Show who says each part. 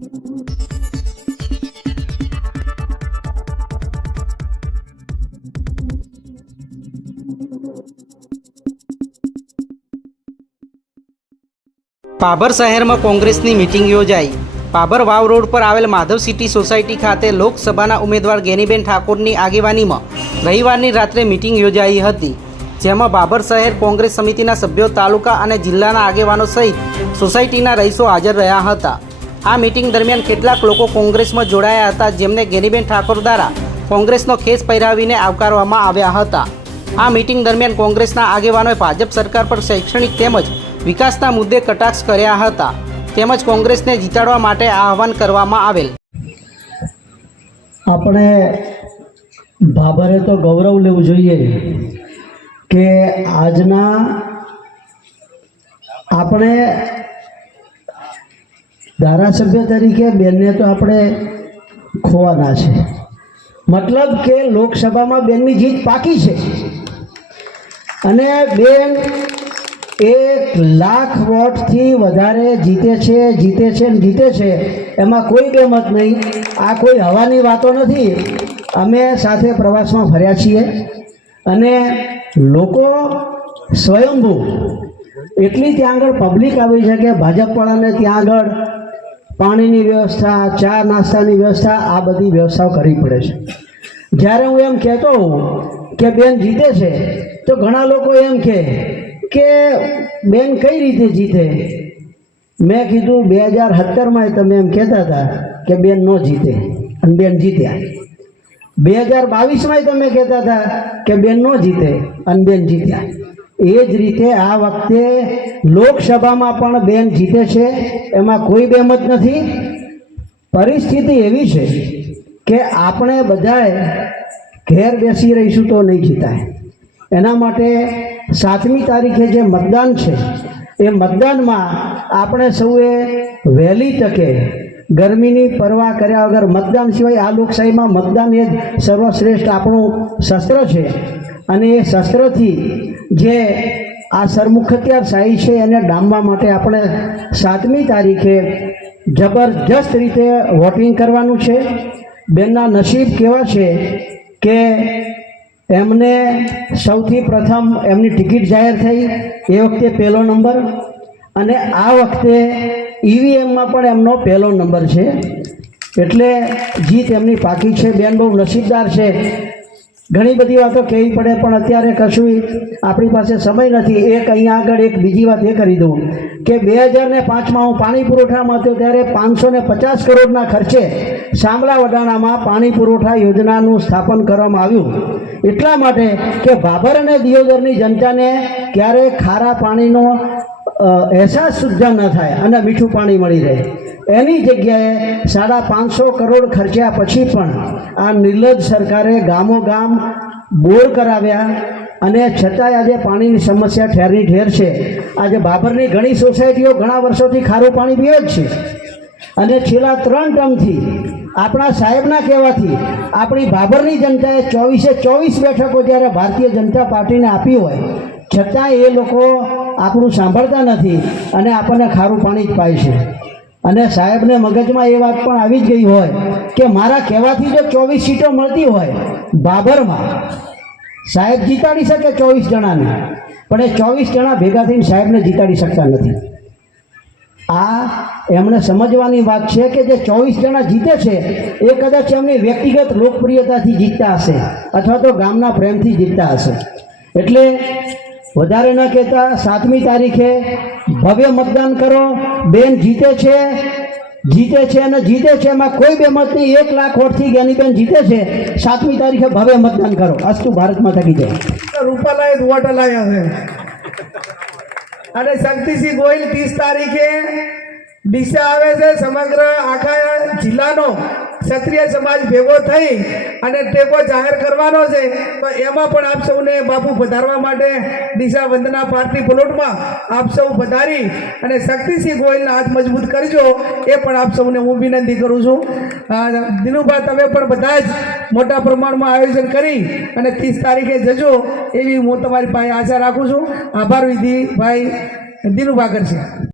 Speaker 1: પાભર શહેરમાં કોંગ્રેસની મિટિંગ યોજાઈ. પાભર વાવ રોડ પર આવેલ માધવ સિટી સોસાયટી ખાતે લોકસભાના ઉમેદવાર ગેનીબેન ઠાકોરની આગેવાનીમાં રવિવારની રાત્રે મિટિંગ યોજાઈ હતી, જેમાં બાબર શહેર કોંગ્રેસ સમિતિના સભ્યો તાલુકા અને જિલ્લાના આગેવાનો સહિત સોસાયટીના રહીશો હાજર રહ્યા હતા. આ મિટિંગ દરમિયાન કેટલાક લોકો કોંગ્રેસમાં જોડાયા હતા, જેમને ગેનીબેન ઠાકોર દ્વારા કોંગ્રેસનો ખેસ પહેરાવીને આવકારવામાં આવ્યા હતા. આ મિટિંગ દરમિયાન કોંગ્રેસના આગેવાનોએ ભાજપ સરકાર પર શૈક્ષણિક તેમજ વિકાસના મુદ્દે કટાક્ષ કર્યા હતા. તેમજ કોંગ્રેસને જીતાડવા માટે આહવાન કરવામાં આવેલ.
Speaker 2: આપણે બાબરે તો ગૌરવ લેવું જોઈએ કે આજના આપણે ધારાસભ્ય તરીકે બેનને તો આપણે ખોવાના છે. મતલબ કે લોકસભામાં બેનની જીત પાકી છે. અને બેન એક લાખ વોટથી વધારે જીતે છે જીતે છે ને જીતે છે, એમાં કોઈ બેમત નહીં. આ કોઈ હવાની વાતો નથી. અમે સાથે પ્રવાસમાં ફર્યા છીએ. અને લોકો સ્વયંભૂ, એટલી ત્યાં આગળ પબ્લિક આવી છે કે ભાજપવાળાને ત્યાં આગળ પાણીની વ્યવસ્થા, ચા નાસ્તાની વ્યવસ્થા, આ બધી વ્યવસ્થાઓ કરવી પડે છે. જ્યારે હું એમ કહેતો હોઉં કે બેન જીતે છે, તો ઘણા લોકો એમ કહે કે બેન કઈ રીતે જીતે? મેં કીધું, બે હજાર સત્તરમાં તમે એમ કહેતા હતા કે બેન ન જીતે અને બેન જીત્યા. બે હજાર બાવીસમાં તમે કહેતા હતા કે બેન ન જીતે અને બેન જીત્યા. એ જ રીતે આ વખતે લોકસભામાં પણ બેન જીતે છે, એમાં કોઈ બેમત નથી. પરિસ્થિતિ એવી છે કે આપણે બધાએ ઘેર બેસી રહીશું તો નહીં જીતાય. એના માટે સાતમી તારીખે જે મતદાન છે, એ મતદાનમાં આપણે સૌએ વહેલી તકે ગરમીની પરવા કર્યા વગર મતદાન સિવાય આ લોકશાહીમાં મતદાન એ જ સર્વશ્રેષ્ઠ આપણું શસ્ત્ર છે. અને એ શસ્ત્રથી જે આ સરમુખત્યાર શાહી છે એને ડામવા માટે આપણે સાતમી તારીખે જબરજસ્ત રીતે વોટિંગ કરવાનું છે. બેનના નસીબ કેવા છે કે એમને સૌથી પ્રથમ એમની ટિકિટ જાહેર થઈ એ વખતે પહેલો નંબર અને આ વખતે ઈવીએમમાં પણ એમનો પહેલો નંબર છે. એટલે જીત એમની પાકી છે. બેન બહુ નસીબદાર છે. ઘણી બધી વાતો કહેવી પડે, પણ અત્યારે કશું આપણી પાસે સમય નથી. એક અહીંયા આગળ એક બીજી વાત એ કરી દઉં કે બે હજાર ને પાંચમાં હું પાણી પુરવઠામાં હતો ત્યારે પાંચસો ને પચાસ કરોડના ખર્ચે શામળા વડાણામાં પાણી પુરવઠા યોજનાનું સ્થાપન કરવામાં આવ્યું. એટલા માટે કે ભાભર અને દિયોદરની જનતાને ક્યારેય ખારા પાણીનો અહેસાસ સુદ્ધા ન થાય અને મીઠું પાણી મળી રહે. એની જગ્યાએ સાડા પાંચસો કરોડ ખર્ચ્યા પછી પણ આ નિર્લજ સરકારે ગામો ગામ બોર કરાવ્યા અને છતાંય આજે પાણીની સમસ્યા ઠેરની ઠેર છે. આજે બાબરની ઘણી સોસાયટીઓ ઘણા વર્ષોથી ખારું પાણી પીવે જ છે. અને છેલ્લા ત્રણ ટર્મથી આપણા સાહેબના કહેવાથી આપણી બાબરની જનતાએ ચોવીસે ચોવીસ બેઠકો જ્યારે ભારતીય જનતા પાર્ટીને આપી હોય છતાં એ લોકો આપણું સાંભળતા નથી અને આપણને ખારું પાણી જ પાય છે. અને સાહેબને મગજમાં એ વાત પણ આવી જ ગઈ હોય કે મારા કહેવાથી જો ચોવીસ સીટો મળતી હોય બાબરમાં, સાહેબ જીતાડી શકે ચોવીસ જણાને, પણ એ ચોવીસ જણા ભેગા થઈને સાહેબને જીતાડી શકતા નથી. આ એમણે સમજવાની વાત છે કે જે ચોવીસ જણા જીતે છે, એ કદાચ એમની વ્યક્તિગત લોકપ્રિયતાથી જીતતા હશે અથવા તો ગામના પ્રેમથી જીતતા હશે. એટલે વધારે ન કહેતા, સાતમી તારીખે ભવ્ય મતદાન કરો. બેન જીતે છે જીતે છે અને જીતે છે, એમાં કોઈ બે મત નહીં. એક લાખ વોટથી જ્ઞાનીબેન જીતે છે. સાતમી તારીખે ભવ્ય મતદાન કરો. અસ્તુ ભારતમાં થકી જાય.
Speaker 3: રૂપાલાએ વોટ લાયા છે. અને શક્તિસિંહ ગોહિલ ત્રીસ તારીખે ડીસા આવે છે સમગ્ર આખા જિલ્લાનો. ક્ષત્રિય સમાજ ભેગો થઈ અને ટેકો જાહેર કરવાનો છે તો એમાં પણ આપ સૌને બાપુ પધારવા માટે દિશા વંદના પાર્ટી પ્લોટમાં આપ સૌ પધારી અને શક્તિસિંહ ગોયલના હાથ મજબૂત કરજો એ પણ આપ સૌને હું વિનંતી કરું છું. અ, દિનુભા તમે પણ બધા જ મોટા પ્રમાણમાં આયોજન કરી અને ત્રીસ તારીખે જજો એવી હું તમારી પાસે આશા રાખું છું. આભાર વિધિ ભાઈ દિનુભા કરશે.